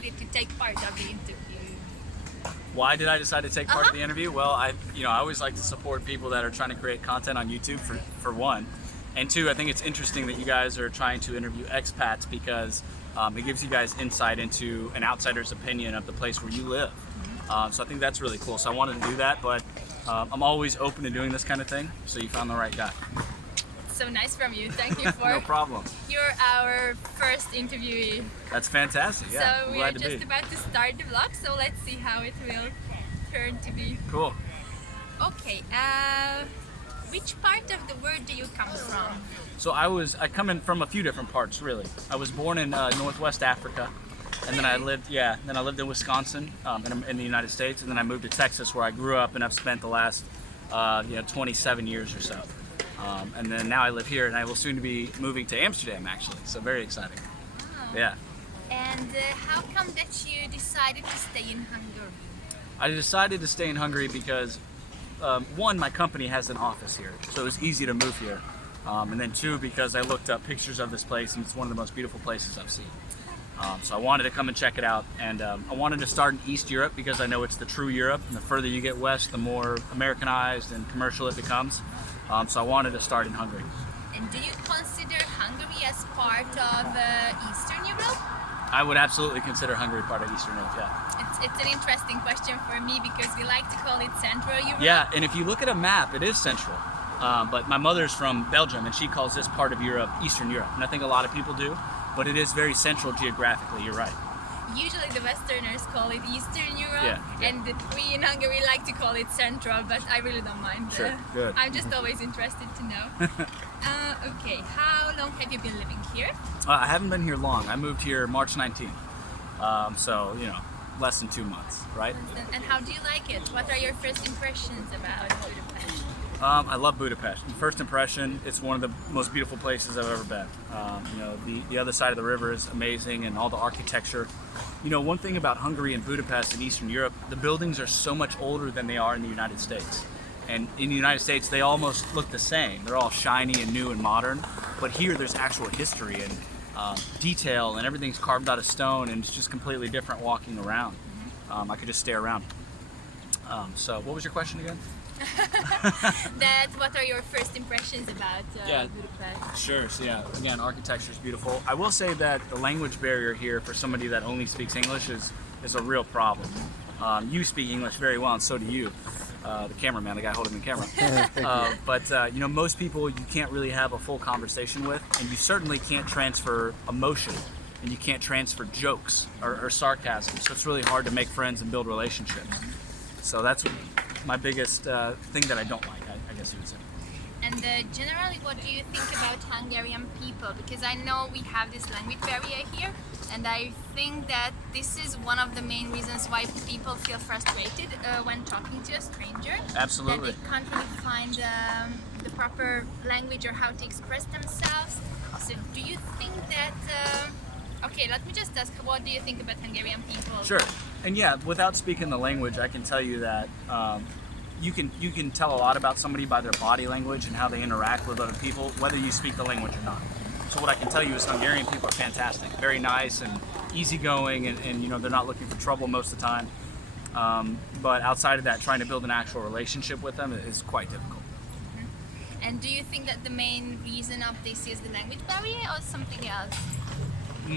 decided to take part of the interview? Why did I decide to take part of the interview? Well, I always like to support people that are trying to create content on YouTube for one. And two, I think it's interesting that you guys are trying to interview expats because it gives you guys insight into an outsider's opinion of the place where you live. So I think that's really cool. So I wanted to do that, but I'm always open to doing this kind of thing. So you found the right guy. So nice from you. Thank you for No problem. You're our first interviewee. That's fantastic. Yeah, So we are just about to start the vlog, so let's see how it will turn to be. Cool. Okay, which part of the world do you come from? So I come in from a few different parts, really. I was born in Northwest Africa, and then I lived in Wisconsin, in the United States, and then I moved to Texas, where I grew up, and I've spent the last 27 years or so. And then now I live here, and I will soon be moving to Amsterdam, actually. So very exciting. Wow. Yeah. And how come that you decided to stay in Hungary? I decided to stay in Hungary because, one, my company has an office here, so it was easy to move here. And then two, because I looked up pictures of this place, and it's one of the most beautiful places I've seen. So I wanted to come and check it out, and I wanted to start in East Europe because I know it's the true Europe, and the further you get west, the more Americanized and commercial it becomes. So I wanted to start in Hungary. And do you consider Hungary as part of Eastern Europe? I would absolutely consider Hungary part of Eastern Europe, yeah. It's an interesting question for me because we like to call it Central Europe. Yeah, and if you look at a map, it is central. But my mother's from Belgium, and she calls this part of Europe Eastern Europe. And I think a lot of people do, but it is very central geographically, you're right. Usually the Westerners call it Eastern Europe, yeah. And we in Hungary like to call it Central, but I really don't mind. Sure, good. I'm just always interested to know. Okay, how long have you been living here? I haven't been here long. I moved here March 19th, so, less than 2 months, right? And how do you like it? What are your first impressions about Budapest? I love Budapest. First impression, it's one of the most beautiful places I've ever been. The other side of the river is amazing, and all the architecture. One thing about Hungary and Budapest and Eastern Europe, the buildings are so much older than they are in the United States. And in the United States, they almost look the same. They're all shiny and new and modern. But here, there's actual history and detail, and everything's carved out of stone, and it's just completely different walking around. I could just stare around. So what was your question again? What are your first impressions about Budapest? Sure. So again, architecture is beautiful. I will say that the language barrier here for somebody that only speaks English is a real problem. You speak English very well, and so do you. The cameraman, the guy holding the camera. But most people you can't really have a full conversation with, and you certainly can't transfer emotion, and you can't transfer jokes or sarcasm. So it's really hard to make friends and build relationships. So that's my biggest thing that I don't like, I guess you would say. And generally, what do you think about Hungarian people? Because I know we have this language barrier here, and I think that this is one of the main reasons why people feel frustrated when talking to a stranger. Absolutely. That they can't really find the proper language or how to express themselves. So do you think that... Okay, let me just ask, what do you think about Hungarian people? Sure. And without speaking the language, I can tell you that you can tell a lot about somebody by their body language and how they interact with other people, whether you speak the language or not. So what I can tell you is Hungarian people are fantastic, very nice and easygoing, and they're not looking for trouble most of the time. But outside of that, trying to build an actual relationship with them is quite difficult. Mm-hmm. And do you think that the main reason of this is the language barrier or something else?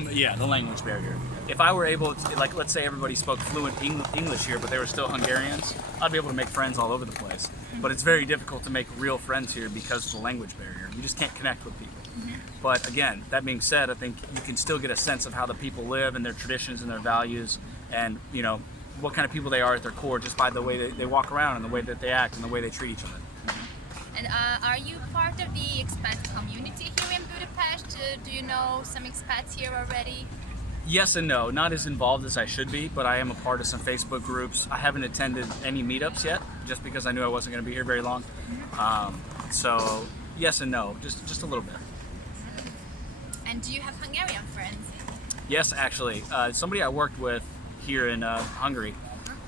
Yeah, the language barrier. If I were able to, let's say everybody spoke fluent English here, but they were still Hungarians, I'd be able to make friends all over the place. Mm-hmm. But it's very difficult to make real friends here because of the language barrier. You just can't connect with people. Mm-hmm. But again, that being said, I think you can still get a sense of how the people live and their traditions and their values, and what kind of people they are at their core just by the way they walk around and the way that they act and the way they treat each other. And are you part of the expat community here in Budapest? Do you know some expats here already? Yes and no. Not as involved as I should be, but I am a part of some Facebook groups. I haven't attended any meetups yet, just because I knew I wasn't going to be here very long. Mm-hmm. So yes and no, just a little bit. And do you have Hungarian friends? Yes, actually. Somebody I worked with here in Hungary,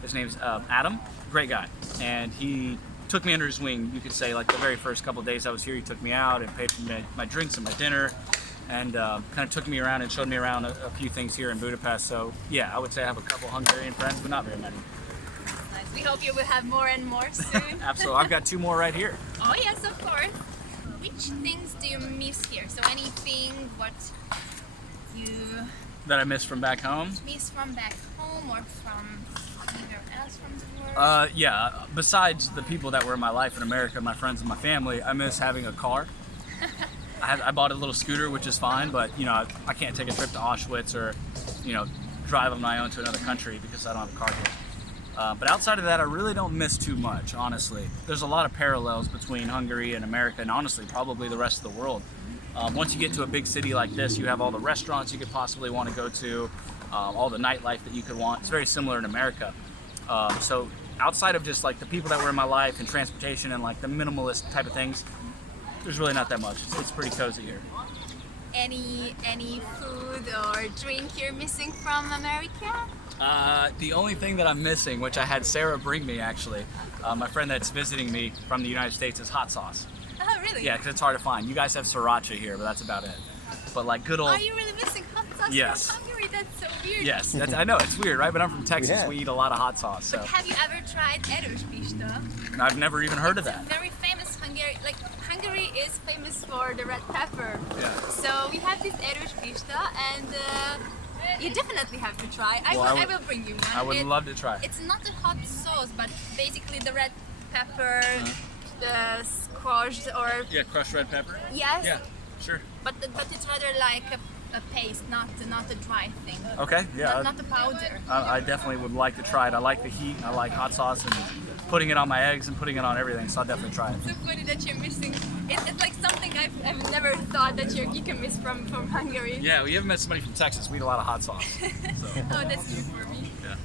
his name's Adam, great guy, and he took me under his wing, you could say. Like the very first couple of days I was here, he took me out and paid for my drinks and my dinner, and kind of took me around and showed me around a few things here in Budapest. So yeah, I would say I have a couple Hungarian friends, but not very many. Nice. We hope you will have more and more soon. Absolutely. I've got 2 more right here. Oh yes, of course. Which things do you miss here? So anything what you That I miss from back home? miss from back home or from anywhere else from the world? Yeah, besides the people that were in my life in America, my friends and my family, I miss having a car. I bought a little scooter, which is fine, but you know, I can't take a trip to Auschwitz or, you know, drive on my own to another country because I don't have a car here. But outside of that, I really don't miss too much, honestly. There's a lot of parallels between Hungary and America, and honestly, probably the rest of the world. Once you get to a big city like this, you have all the restaurants you could possibly want to go to, all the nightlife that you could want. It's very similar in America. So outside of just like the people that were in my life and transportation and like the minimalist type of things, there's really not that much. It's pretty cozy here. Any food or drink you're missing from America? The only thing that I'm missing, which I had Sarah bring me actually, my friend that's visiting me from the United States, is hot sauce. Oh really? Yeah, because it's hard to find. You guys have sriracha here, but that's about it. But like good old... Are you really missing hot sauce Yes. from Hungary? That's so weird. Yes, I know, it's weird, right? But I'm from Texas. Yeah. We eat a lot of hot sauce. So But have you ever tried erős pista? I've never even heard of It's that. a very famous Hungary. Like Hungary is famous for the red pepper. Yeah. So we have this erős pista, and you definitely have to try. I will bring you one. I would love to try. It's not a hot sauce, but basically the red pepper, squashed or Yeah, crushed red pepper. yes. Yeah, sure. But it's rather like a paste, not a dry thing. Okay, yeah. Not a powder. I definitely would like to try it. I like the heat. I like hot sauce and putting it on my eggs and putting it on everything. So I'll definitely try it. It's so funny that you're missing. It's like something I've never thought that you can miss from Hungary. Yeah, we haven't met somebody from Texas. We eat a lot of hot sauce. So, Oh, that's new for me. yeah.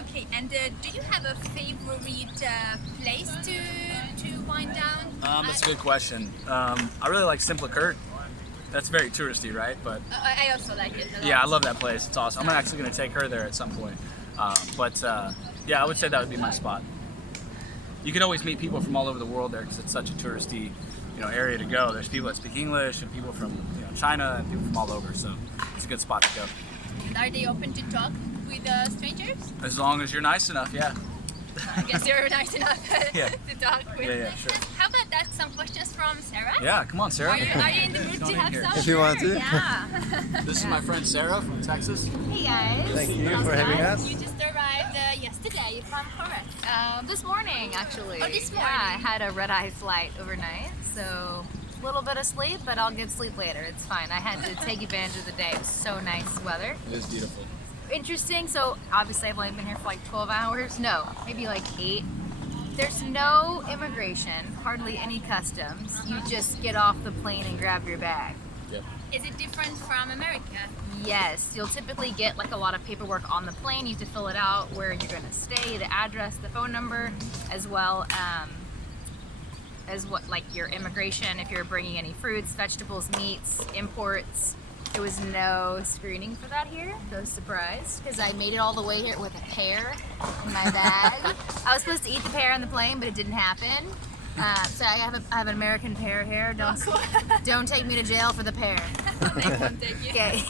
Okay, and do you have a favorite place to wind down? That's a good question. I really like Simple Kurt. That's very touristy, right? But I also like it a lot. yeah, I love that place. It's awesome. I'm actually going to take her there at some point. Yeah, I would say that would be my spot. You can always meet people from all over the world there because it's such a touristy, area to go. There's people that speak English and people from China and people from all over. So it's a good spot to go. And are they open to talk with strangers? As long as you're nice enough, yeah. I guess you're nice enough Yeah. to talk with. Yeah, sure. How about that? Some questions from Sarah? Yeah, come on, Sarah. Are you in the mood Come to in have here. some? If you want to. Yeah. This is my friend Sarah from Texas. Hey guys. Thank you for having us. You just arrived yesterday, if I'm correct. This morning, actually. Oh, this Yeah, morning. I had a red-eye flight overnight, so a little bit of sleep, but I'll get sleep later. It's fine. I had to take advantage of the day. It was so nice weather. It is beautiful. Interesting. So obviously, I've only been here for like 12 hours. No, maybe like 8. There's no immigration, hardly any customs. You just get off the plane and grab your bag. Yep. Is it different from America? Yes, you'll typically get like a lot of paperwork on the plane. You have to fill it out, where you're going to stay, the address, the phone number, as well as what like your immigration, if you're bringing any fruits, vegetables, meats, imports. There was no screening for that here. I was surprised because I made it all the way here with a pear in my bag. I was supposed to eat the pear on the plane, but it didn't happen. So I have an American pear here. Don't take me to jail for the pear. They won't take you. Okay.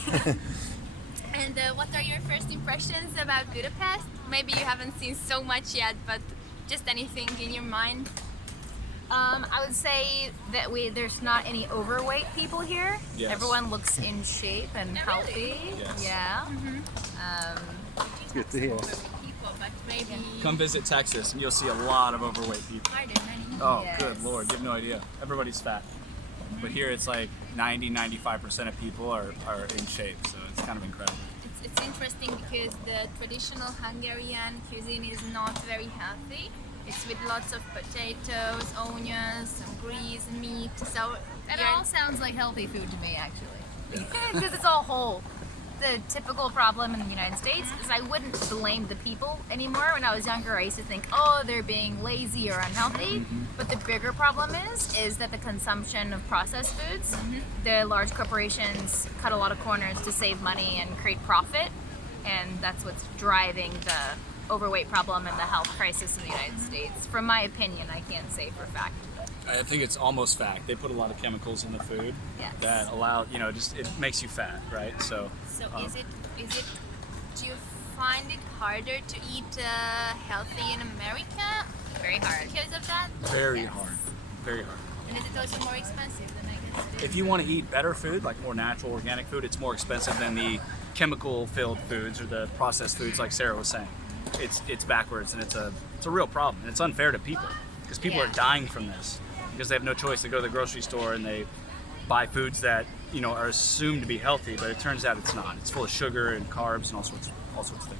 And what are your first impressions about Budapest? Maybe you haven't seen so much yet, but just anything in your mind? I would say that there's not any overweight people here. Yes. Everyone looks in shape and healthy. Yes. Yeah. It's good to hear. People, but maybe Come visit Texas and you'll see a lot of overweight people. are there many? Oh, Yes. good Lord, you have no idea. Everybody's fat. But here it's like 90-95% of people are in shape, so it's kind of incredible. It's interesting because the traditional Hungarian cuisine is not very healthy. It's with lots of potatoes, onions, some grease, meat. So That you're- all sounds like healthy food to me, actually. Because it's all whole. The typical problem in the United States is I wouldn't blame the people anymore. When I was younger, I used to think, oh, they're being lazy or unhealthy. But the bigger problem is that the consumption of processed foods, the large corporations cut a lot of corners to save money and create profit. And that's what's driving the overweight problem and the health crisis in the United States. From my opinion, I can't say for a fact. I think it's almost fact. They put a lot of chemicals in the food Yes. that allow, just it makes you fat, right? So Is it? Do you find it harder to eat healthy in America Very hard. because of that? very Yes. hard, very hard. And is it also more expensive than I guess it is? If you want to eat better food, like more natural, organic food, it's more expensive than the chemical-filled foods or the processed foods, like Sarah was saying. It's backwards, and it's a real problem. And it's unfair to people because people Yeah. are dying from this because they have no choice. They go to the grocery store and they buy foods that are assumed to be healthy, but it turns out it's not. It's full of sugar and carbs and all sorts of things.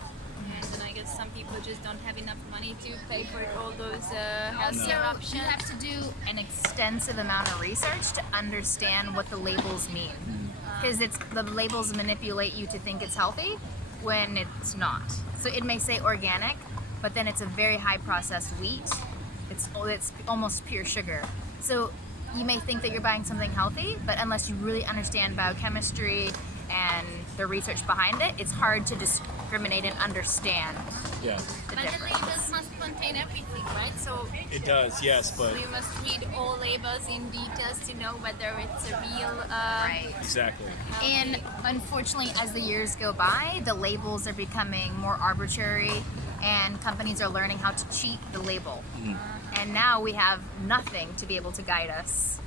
And I guess some people just don't have enough money to pay for all those No. healthier So options. you have to do an extensive amount of research to understand what the labels mean. Because the labels manipulate you to think it's healthy when it's not. So it may say organic, but then it's a very high processed wheat. It's almost pure sugar. So you may think that you're buying something healthy, but unless you really understand biochemistry and the research behind it, it's hard to discriminate and understand Yeah, the But the difference. labels must contain everything, right? So it does. Yes, but we must read all labels in details to know whether it's a real. Right. exactly. And unfortunately, as the years go by, the labels are becoming more arbitrary and companies are learning how to cheat the label. And now we have nothing to be able to guide us.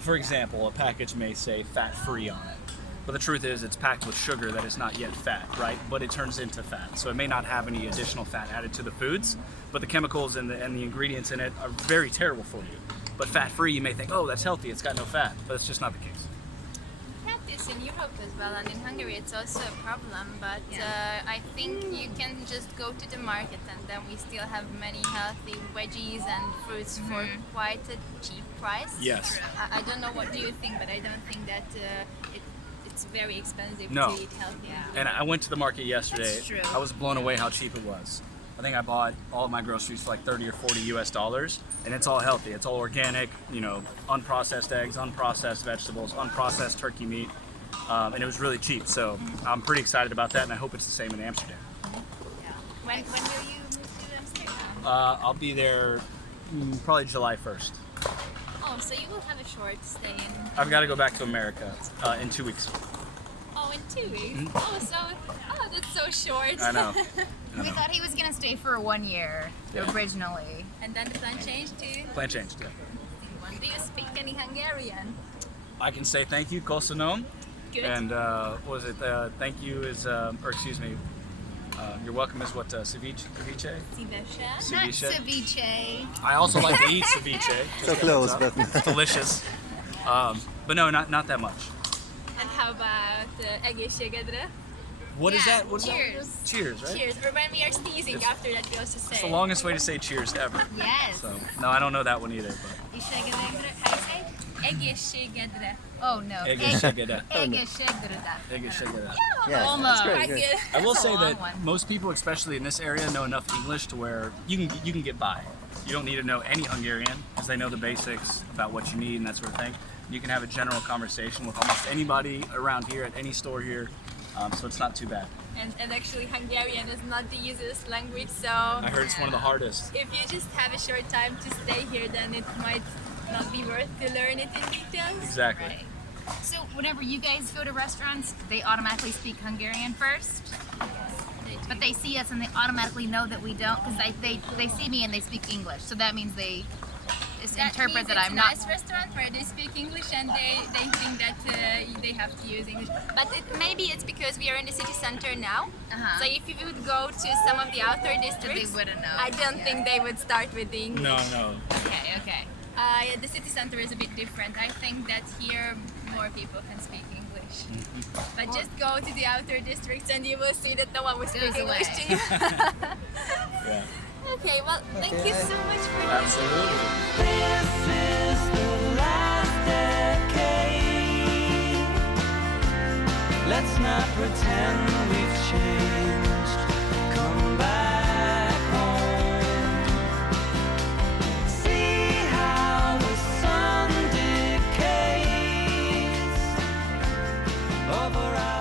For example, a package may say fat-free on it, but the truth is it's packed with sugar that is not yet fat, right? But it turns into fat, so it may not have any additional fat added to the foods, but the chemicals and the ingredients in it are very terrible for you. But fat-free, you may think, oh, that's healthy, it's got no fat, but it's just not the case. We have this in Europe as well, and in Hungary it's also a problem. But I think you can just go to the market, and then we still have many healthy veggies and fruits for quite a cheap price. Yes. I don't know what do you think, but I don't think that it's very expensive No. to eat healthy. And I went to the market yesterday. That's true. I was blown away how cheap it was. I think I bought all of my groceries for like 30 or 40 US dollars, and it's all healthy. It's all organic, unprocessed eggs, unprocessed vegetables, unprocessed turkey meat, and it was really cheap. So I'm pretty excited about that, and I hope it's the same in Amsterdam. When will you move to Amsterdam? I'll be there probably July 1st. Oh, so you will have a short stay in. I've got to go back to America in 2 weeks. Oh, in 2 weeks. Oh, that's so short. I know. We thought he was going to stay for 1 year Yeah. originally. And then the plan changed to. Plan changed. Yeah. Do you speak any Hungarian? I can say thank you, Kosonom. Good. And what was it? Thank you is, or excuse me, you're welcome is what, ceviche? Szívesen. Not Ceviche. ceviche. I also like to eat ceviche. So close, but It's delicious. But no, not that much. And how about egészségedre? What is Yeah, that? What's cheers. That? Cheers, right? Cheers. Or when we are sneezing after that, we also say. It's the longest way to say cheers ever. Yes. So no, I don't know that one either. But Egészségedre. How you say? Egészségedre. Oh no. Egészségedre. Egészségedre. yeah, Almost. that's I great. feel. I will That's a say long that one. most people, especially in this area, know enough English to where you can get by. You don't need to know any Hungarian because they know the basics about what you need and that sort of thing. You can have a general conversation with almost anybody around here at any store here, so it's not too bad. And actually, Hungarian is not the easiest language, so I heard it's one of the hardest. if you just have a short time to stay here, then it might not be worth to learn it in details. Exactly. Right. So whenever you guys go to restaurants, they automatically speak Hungarian first? But they see us and they automatically know that we don't because they see me and they speak English. So that means they just interpret that I'm it's not. a nice restaurant where they speak English and they think that they have to use English. But maybe it's because we are in the city center now. Uh-huh. So if you would go to some of the outer districts, wouldn't know. I don't think they would start with the English. No. Okay. Yeah, the city center is a bit different. I think that here more people can speak English. But just go to the outer districts and you will see that no one will speak Goes away. English to you. Yeah. Okay, well, thank you so much for this. Absolutely. This is the last decade. Let's not pretend we've changed. Come back home. See how the sun decays over our